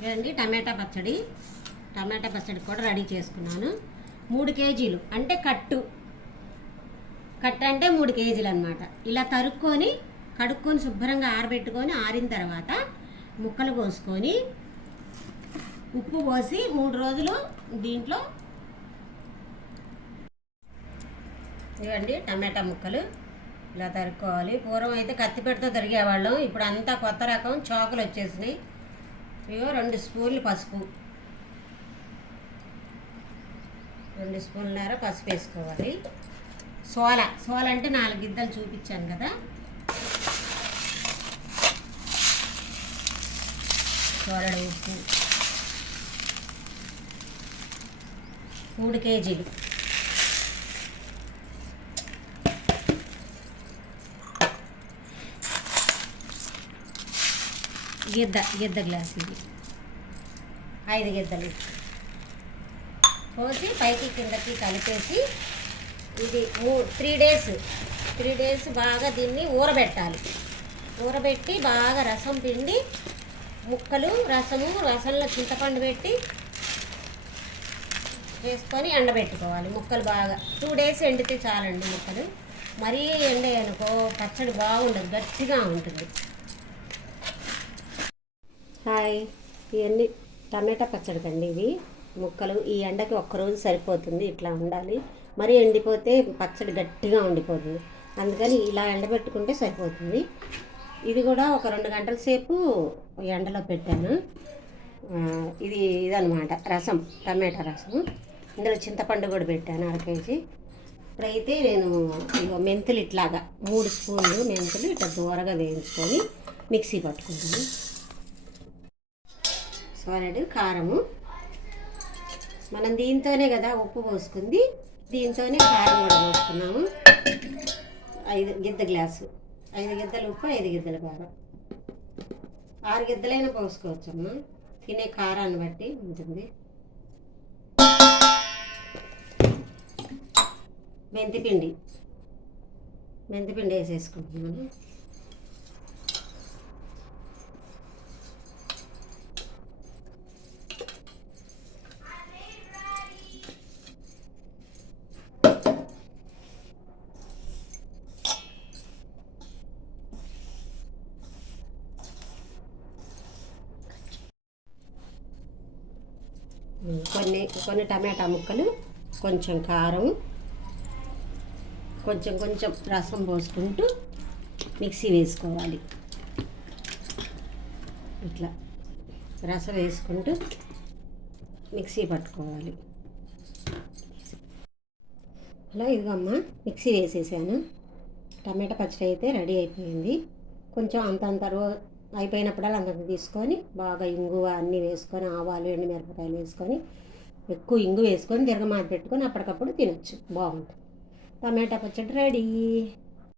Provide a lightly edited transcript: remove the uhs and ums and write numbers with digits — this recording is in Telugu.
ఇదండి టమాటా పచ్చడి కూడా రెడీ చేసుకున్నాను. 3 కేజీలు అంటే కట్టు అంటే 3 కేజీలు అనమాట. ఇలా తరుక్కొని కడుక్కొని శుభ్రంగా ఆరబెట్టుకొని ఆరిన తర్వాత ముక్కలు కోసుకొని ఉప్పు పోసి 3 రోజులు దీంట్లో ఇవ్వండి టమాటా ముక్కలు ఇలా తరుక్కోవాలి. పూర్వం అయితే కత్తిపెట్టతో తరిగేవాళ్ళం, ఇప్పుడు అంతా కొత్త రకం చాకులు వచ్చేసినాయి. ఇవో 2 స్పూన్లు పసుపు, 2 స్పూన్లన్నర పసుపు వేసుకోవాలి. సోల అంటే 4 గిద్దలు చూపించాను కదా, సోలడ ఉప్పు 3 కేజీలు. గిద్ద గ్లాస్ ఇది 5 గిద్దలు పోసి పైకి కిందకి కలిపేసి ఇది 3 డేస్ బాగా దీన్ని ఊరబెట్టి బాగా రసం పిండి ముక్కలు రసంలో చింతపండు పెట్టి వేసుకొని ఎండబెట్టుకోవాలి. ముక్కలు బాగా 2 డేస్ ఎండితే చాలండి. ముక్కలు మరీ ఎండాయనుకో పచ్చడి బాగుండదు, గట్టిగా ఉంటుంది. హాయ్, ఇవన్నీ టమాటా పచ్చడి కండి. ఇవి ముక్కలు ఈ ఎండకి ఒక్కరోజు సరిపోతుంది. ఇట్లా ఉండాలి, మరీ ఎండిపోతే పచ్చడి గట్టిగా ఉండిపోతుంది. అందుకని ఇలా ఎండబెట్టుకుంటే సరిపోతుంది. ఇది కూడా ఒక 2 గంటల సేపు ఎండలో పెట్టాను. ఇదనమాట రసం, టమాటా రసం. ఇందులో చింతపండు కూడా పెట్టాను 1/2 కేజీ. ఇప్పుడైతే నేను మెంతులు ఇట్లాగా 3 స్పూన్లు మెంతులు ఇట్లా దూరగా వేయించుకొని మిక్సీ పట్టుకుంటాను. సాలెడ్ కారము మనం దీంతోనే కదా ఉప్పు పోసుకుంది, దీంతోనే కారం కూడా పోసుకున్నాము. 5 గిద్దలు ఉప్పు, 5 గిద్దల కారం. 6 గిద్దలైనా పోసుకోవచ్చమ్మా, తినే కారాన్ని బట్టి ఉంటుంది. మెంతిపిండి వేసేసుకుంటున్నాను. కొన్ని టమాటా ముక్కలు, కొంచెం కారం, కొంచెం రసం పోసుకుంటూ మిక్సీ వేసుకోవాలి. ఇట్లా రసం వేసుకుంటూ మిక్సీ పట్టుకోవాలి. అలా ఇదిగమ్మా మిక్సీ వేసేసాను. టమాటా పచ్చడి అయితే రెడీ అయిపోయింది. కొంచెం అంత అయిపోయినప్పుడల్లా అంత తీసుకొని బాగా ఇంగువ అన్నీ వేసుకొని, ఆవాలు ఎండుమిరపకాయలు వేసుకొని, ఎక్కువ ఇంగు వేసుకొని తిరగమాత పెట్టుకొని అప్పటికప్పుడు తినొచ్చు, బాగుంటుంది. టమాటా పచ్చడి రెడీ.